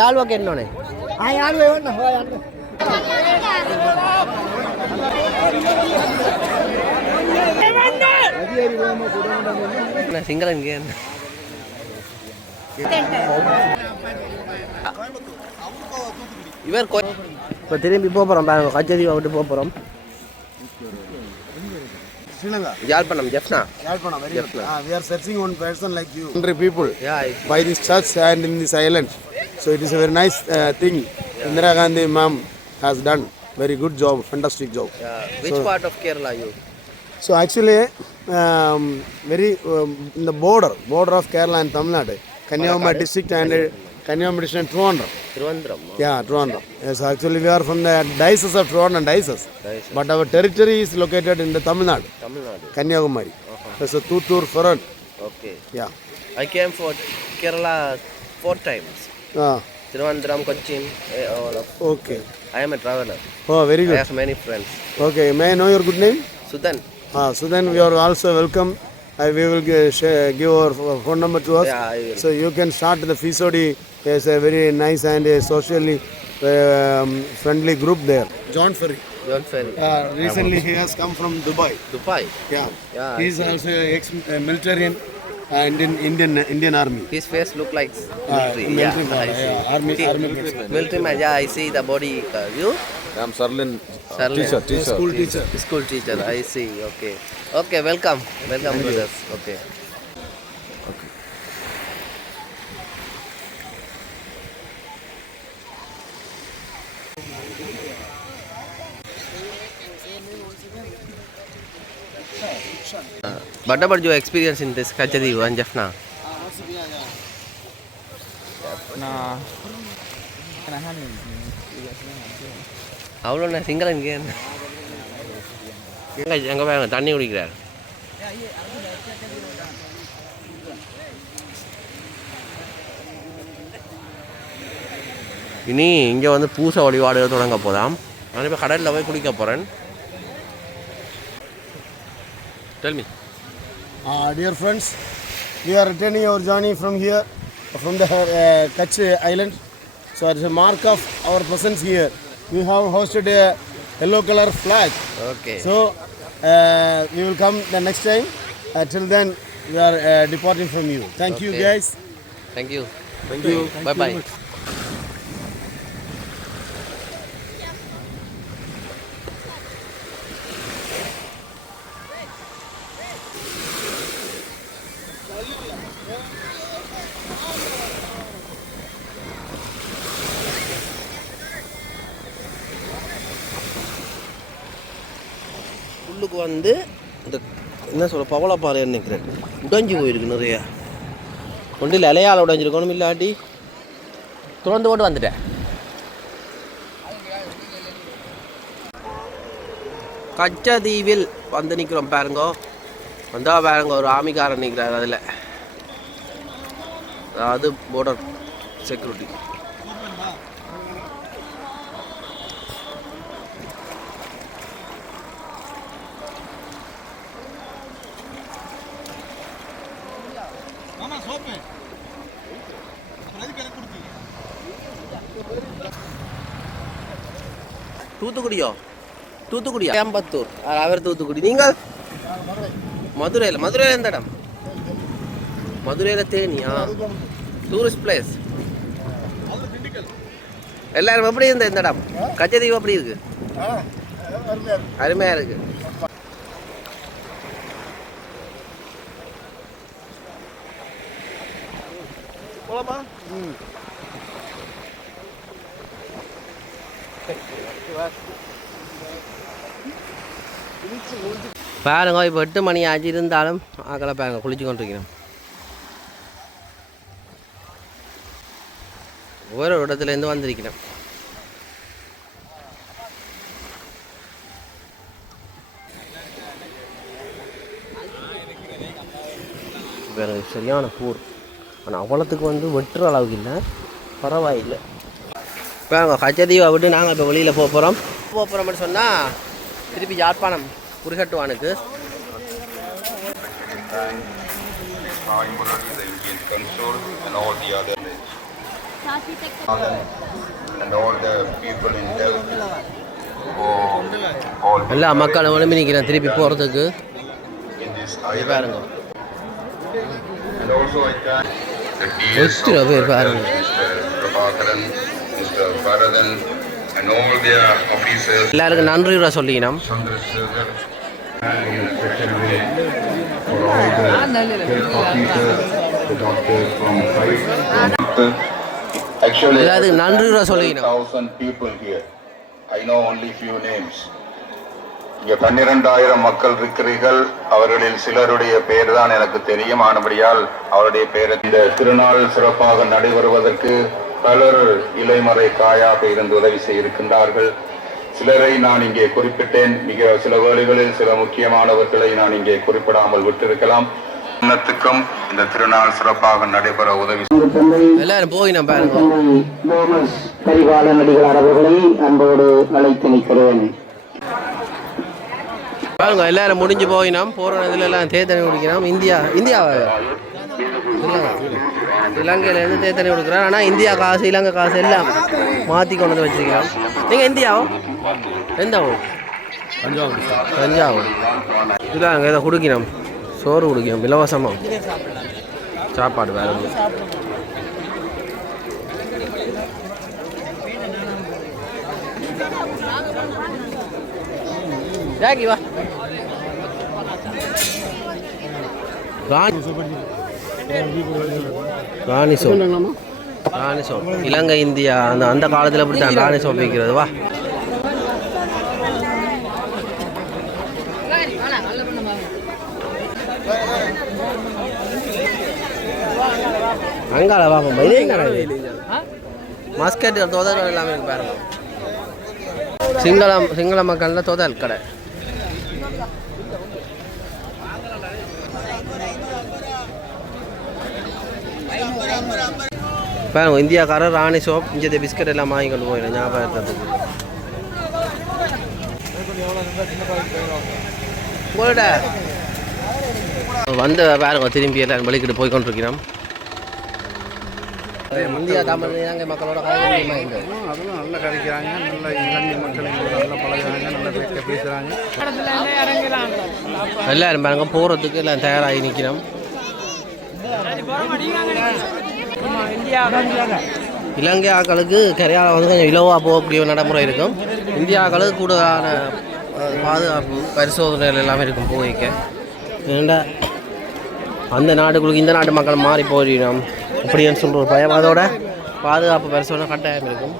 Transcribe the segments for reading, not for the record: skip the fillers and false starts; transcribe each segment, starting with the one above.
யாழ்வாக்கு என்னோனே சிங்களன் இவர் இப்போ திரும்பி போகிறோம் பாருங்க கச்சேரி விட்டு போகிறோம் Yalpanam, Jaffna. Yalpanam, very good. We are searching one person like you. 100 people by this church and in this island. So it is a very nice thing. Indira Gandhi ma'am has done very good job, fantastic job. Which part of Kerala are you? So actually, very in the border of Kerala and Tamil Nadu, Kanyakumari district and Kanyakumari district and Trivandrum. Trivandrum. Yeah, Trivandrum. Yes, actually we are from the diocese of Trivandrum diocese. But our territory is located in the Tamil Nadu. Kanyakumari. There's a Tuttur front. Okay. Yeah. I came for Kerala 4 times. Trivandrum, Cochin, all of. Okay. I am a traveler. Oh, very good. I have many friends. Okay. May I know your good name? Sudan. Sudan, we are also welcome. We will give our phone number to us. Yeah, I will. So you can start the FISOD. It's a very nice and a socially friendly group there. John Ferry. Recently he has come from Dubai. Yeah. He is also ex-military Indian Army. His face look like military. Army. Military man. Yeah, I see the body. You? I am Sarlin. Teacher. School teacher. I see. Okay. Welcome brothers. Okay. But about your experience in this Kachadi and Jaffna? அவ்வளோ நான் சிங்களன் எங்கே பாருங்க தண்ணி குடிக்கிறார். இனி இங்கே வந்து பூசை வழிபாடுகள் தொடங்க போதாம். நான் இப்போ கடலில் போய் குளிக்க போகிறேன். Tell me. Dear friends, we are returning our journey from here, from the Kutch island. So as a mark of our presence here, we have hosted a yellow color flag. Okay. So we will come the next time. Till then, we are departing from you. Thank you guys. Thank you. Bye. உள்ளுக்கு வந்து இந்த என்ன சொல்ல பவளப்பாறைன்னு நினைக்கிறேன் உடைஞ்சி போயிருக்கு நிறையா. ஒன்றில் இலையால் உடைஞ்சிருக்கணும், இல்லாட்டி திறந்து போட்டு வந்துட்டேன். கச்சதீவில் வந்து நிற்கிறோம் பாருங்கோ. வந்தா பாருங்க ஒரு ஆமிக்காரன் நிற்கிறார் அதில், அதாவது பார்டர் செக்யூரிட்டி. தூத்துக்குடியா? கோயம்புத்தூர். அவர் தூத்துக்குடி. நீங்கள் மதுரையில் எந்த இடம்? மதுரையில் தேனியா? Tourist place. எல்லாரும் எப்படி இருந்த இந்த இடம்? கச்சதீவு எப்படி இருக்கு? அருமையாக இருக்கு. பாருங்க இப்போ 8 மணி ஆச்சு, இருந்தாலும் ஆக்களை பாருங்க குளிச்சு கொண்டிருக்கிறோம். ஒவ்வொரு இடத்துலேருந்து வந்திருக்கிறேன். வேறு சரியான பூர், ஆனால் அவ்வளோத்துக்கு வந்து வெட்டுற அளவுக்கு இல்லை, பரவாயில்லை. இப்போ கச்சதீவை விட்டு நாங்கள் இப்போ வெளியில் போகிறோம்னு சொன்னால் திருப்பி Yazhpanam குறிகட்டுவானுக்கு and all the other and all the people in health all எல்லா மக்களும் விரும்பி நிற்கிறேன் திருப்பி போகிறதுக்கு in this பாருங்க and also I thank the எத்தனை பேர் பாருங்க Mr. Prabhakaran, Mr. Bharathan and all their officers எல்லாருக்கும் நன்றி சொல்லிக்கணும் Chandrasekhar and in a special way for all the health officers, the doctors from actually எல்லாத்துக்கும் நன்றி சொல்லிக்கணும் 1,000 people here. I know only few names. இங்கே 12,000 மக்கள் இருக்கிறீர்கள். அவர்களில் சிலருடைய பெயர் தான் எனக்கு தெரியும். ஆனபடியால் அவருடைய பெயர் இந்த திருநாள் சிறப்பாக நடைபெறுவதற்கு பலர் இலைமறை காயாக இருந்து உதவி செய்திருக்கின்றார்கள். சிலரை நான் இங்கே குறிப்பிட்டேன். மிக சில வேளைகளில் சில முக்கியமானவர்களை நான் இங்கே குறிப்பிடாமல் விட்டிருக்கலாம். இன்னத்துக்கும் இந்த திருநாள் சிறப்பாக நடைபெற உதவி எல்லாரும் போய் நான் பாருங்க தோமஸ் கரிகாலன் அடிகளார் அவர்களை அன்போடு அழைத்து நிற்கிறேன். பாருங்க எல்லாரும் முடிஞ்சு போய் நாம் போகிற இதில் எல்லாம் தேத்தனி குடிக்கிறோம். இந்தியாவை இலங்கையிலேருந்து தேத்தனி கொடுக்குறோம். ஆனால் இந்தியா காசு இலங்கை காசு எல்லாம் மாற்றி கொண்டு வந்து வச்சுருக்கிறோம். நீங்கள் இந்தியாவோ எந்த ஊர்? தஞ்சாவூர். இல்லை அங்கே இதை குடிக்கிறோம், சோறு குடிக்கிறோம் இலவசமாக சாப்பாடு வேறு ஜாக்கி வா ராணி சோப் இலங்கை இந்தியா அந்த காலத்தில் அப்படி தான் ராணி சோப் விற்கிறது. வா அங்கால வாப்பா இதே கடை மஸ்கட் தோதல் எல்லாமே பாருங்க. சிங்கள மக்கள்ல தோதல் கடை. பாருங்க இந்தியாக்காரர் ராணி சோப் இங்கே பிஸ்கட் எல்லாம் வாங்கி கொண்டு போயிடும் ஞாபகத்துக்கு. வந்த பாருங்க திரும்பி எல்லாம் வெளிக்கிட்டு போய் கொண்டிருக்கிறோம். இந்தியா தமிழ் இலங்கை மக்களோட அதெல்லாம் நல்லா கிடைக்கிறாங்க. நல்ல இலங்கை மக்கள் நல்லா பழகுறாங்க, நல்லா பேசுகிறாங்க. எல்லாரும் பாருங்க போகிறதுக்கு எல்லாம் தயாராகி நிற்கிறோம். இலங்கை ஆக்களுக்கு கரையால் வந்து கொஞ்சம் இலவாக போகக்கூடிய நடைமுறை இருக்கும். இந்தியா ஆக்களுக்கு கூடுதலான பாதுகாப்பு பரிசோதனைகள் எல்லாமே இருக்கும் போய்க்க. ஏன்னா அந்த நாட்டுக்குள்ள இந்த நாட்டு மக்கள் மாறி போயிடும் அப்படின்னு சொல்கிற ஒரு பயம். அதோட பாதுகாப்பு பரிசோதனை கட்டாயம் இருக்கும்.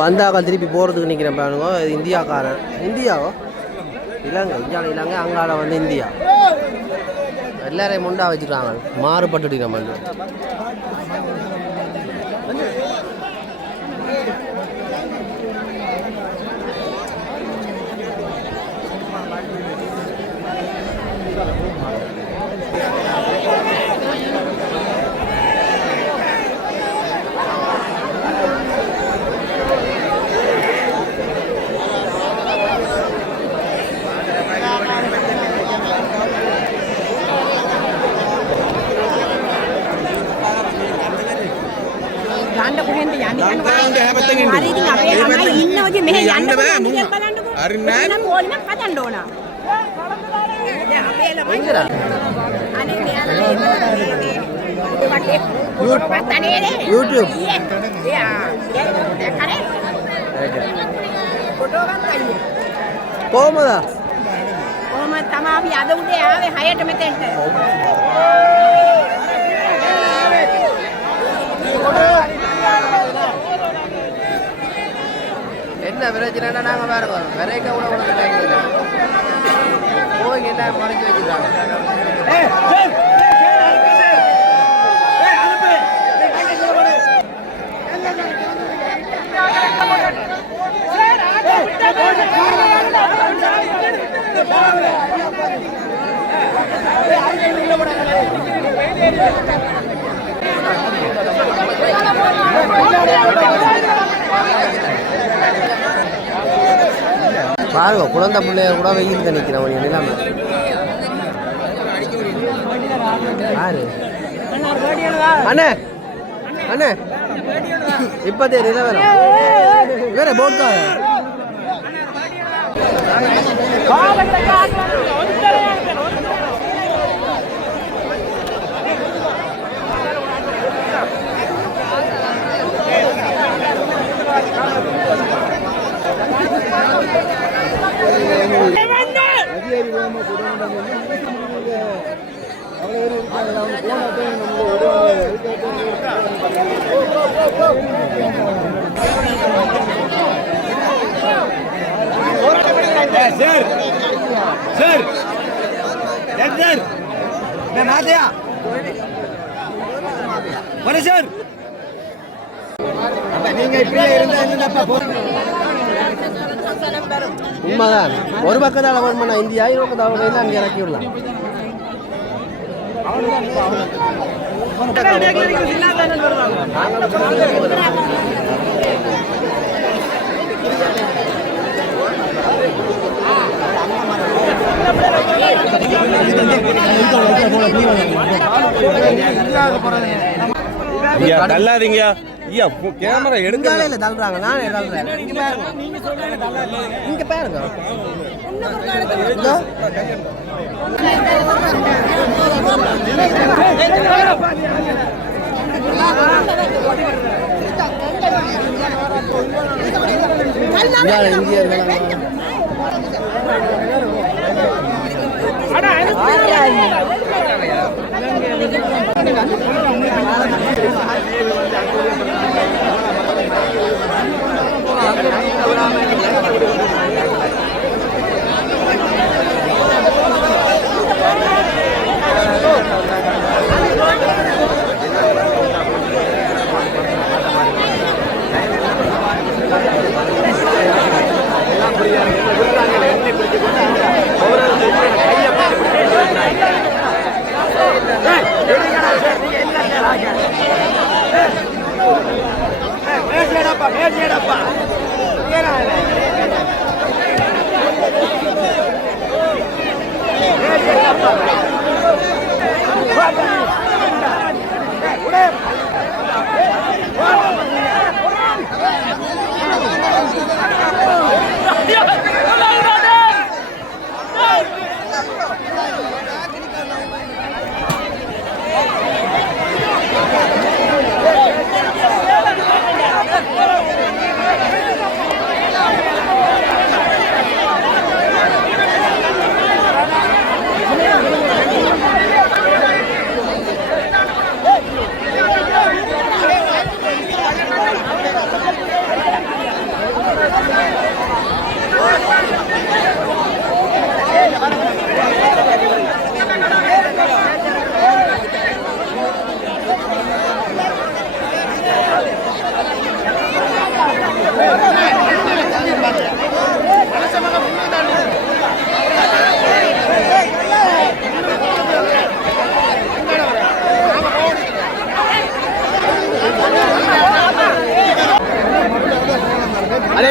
வந்தாக்கள் திருப்பி போகிறதுக்கு நிற்கிறேன் பாருங்க. இது இந்தியாக்காரன். இந்தியாவோ இலங்கை இலங்கை அங்கால வந்து இந்தியா எல்லாரையும் முண்டா வச்சுருக்காங்க. மாறுபட்டு நம்ம කොහමද? කොහමද තමයි අපි අද උදේ ආවේ 6ට මෙතෙන්ට. என்ன பிரச்சனைனா நாங்கள் பாருங்க விரைக்க கூட கொடுக்கல போய் எல்லாம் மறைச்சு வச்சுருக்காங்க. Hey, பாருங்க குழந்தை பிள்ளைய கூட வெயில் தான் நிற்கிறவங்க நிலைமை. அண்ணே அண்ணே இப்பதே நிலவரம் வேற போட்டா உண்மைதான். ஒரு பக்கத்தால் வரணும்னா இந்தியா இன்னொரு பக்கத்தால் அங்கே இறக்கி விடலாம். தள்ளாதீங்க ஐயா, கேமரா எடுக்கல இல்ல தள்ளுறாங்க. நானே தள்ளுறேன். இங்க பாருங்க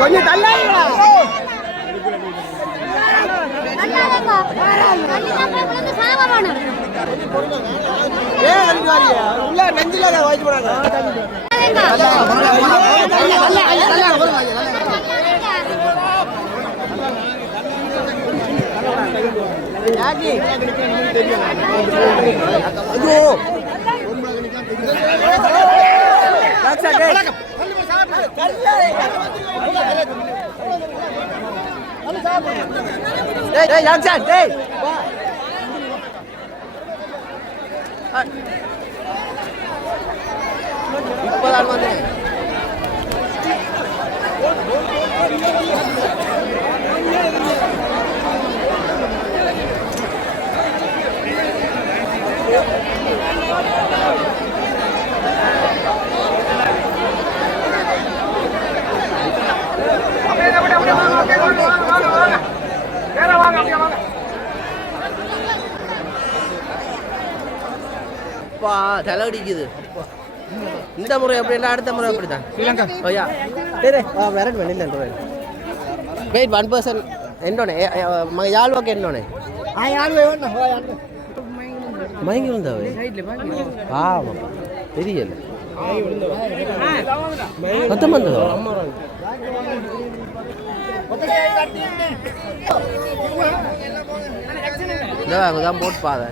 கொஞ்சம் தள்ளாதீங்களா. உள்ள நெஞ்சில வாய்ச்சி போறாங்க. இப்பதான் வந்தேன். தலை அடிக்குது. இந்த முறை எப்படி அடுத்த முறை எப்படி தான் ஸ்ரீலங்கா ஓயா சரி வேறட் வெளியில் வெயிட் 1% என்னோனே யாழ்வாக்கு என்னோனே மயங்கி விழுந்தாவே ஆமாம் தெரியல சத்தம் வந்ததோ தான் போட்டு பாதை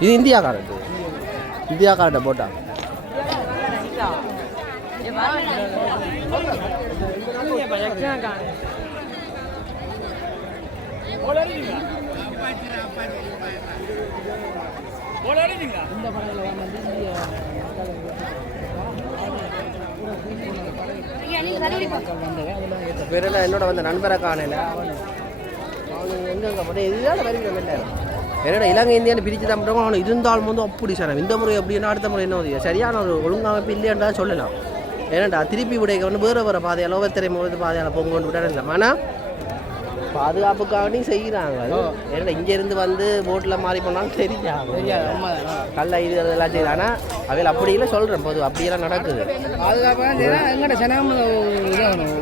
இது இந்தியாக்காரட்ட போட்டா என்னோட வந்த நண்பரை காணல எங்க என்னோட இலங்கை இந்தியான்னு பிரித்து தான் பண்ணுறோம் அவனை இருந்தாலும் வந்து அப்படி சார் இந்த முறை அப்படின்னா அடுத்த முறை என்ன உதவி சரியான ஒரு ஒழுங்கமைப்பு இல்லையான்றா சொல்லலாம் ஏன்னாண்டா திருப்பி விடைக்க வந்து வேறு பாதையால் ஒவ்வொருத்தரை முழுது பாதையால் பொங்க கொண்டு விட்டாரு இல்லை ஆனால் பாதுகாப்புக்காக செய்கிறாங்க ஏன்னா இங்கேருந்து வந்து போட்டில் மாறி போனாலும் தெரியாது கல்ல இது அதெல்லாம் செய்யுது ஆனால் அவையில் அப்படி இல்லை சொல்கிறேன் பொது அப்படியெல்லாம் நடக்குது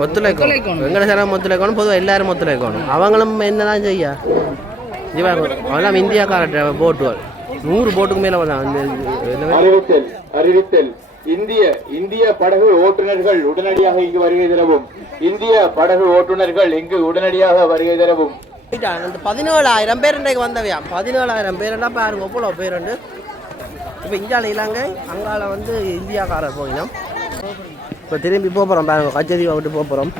ஒத்துழைக்கணும் எங்கட சனம் ஒத்துழைக்கணும் பொதுவாக எல்லாரும் ஒத்துழைக்கணும் அவங்களும் என்னதான் செய்ய அவெல்லாம் இந்தியாக்கார போட்டுகள் 100 போட்டுக்கு மேலே அறிவித்தல் இந்திய படகு ஓட்டுநர்கள் உடனடியாக இங்கு வருகை தரவும். இந்திய படகு ஓட்டுநர்கள் இங்கு உடனடியாக வருகை தரவும். அந்த 17,000 பேர் இன்றைக்கு வந்தவையா 17,000 பேரெல்லாம் பாருங்க எவ்வளோ பேர் உண்டு. இப்போ இந்தியாவில் இலங்கை அங்கால வந்து இந்தியாக்காரர் போயினோம். இப்போ திரும்பி போகிறோம் பாருங்க கச்சதீவை விட்டு போகிறோம்.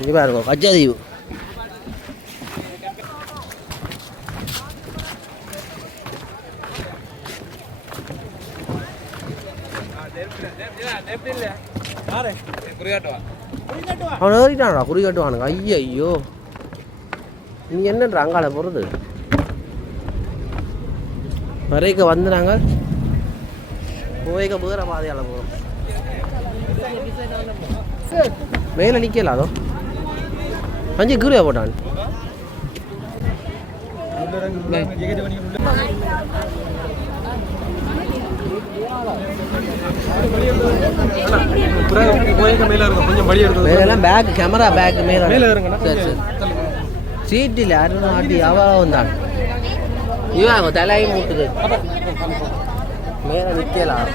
இங்கே பாருங்க கச்சதீவு அவன் ஏறிட்டான்டா குறி கட்டுவானுங்க. ஐயோ நீ என்னன்றா அங்கால போகிறது வரைக்க வந்து நாங்கள் போய்க்க வேற பாதையால் போகிறோம். மேலே நிற்கல அதோ 5 கீழே போட்டான். மேலாம் பேக் கேமரா பேக் மேலே சரி சரி சீட்டில் யாரும் ஆட்டி அவ்வளோ வந்தான். இவன் தலையும் மூட்டுது மேலே நிற்கலாம்.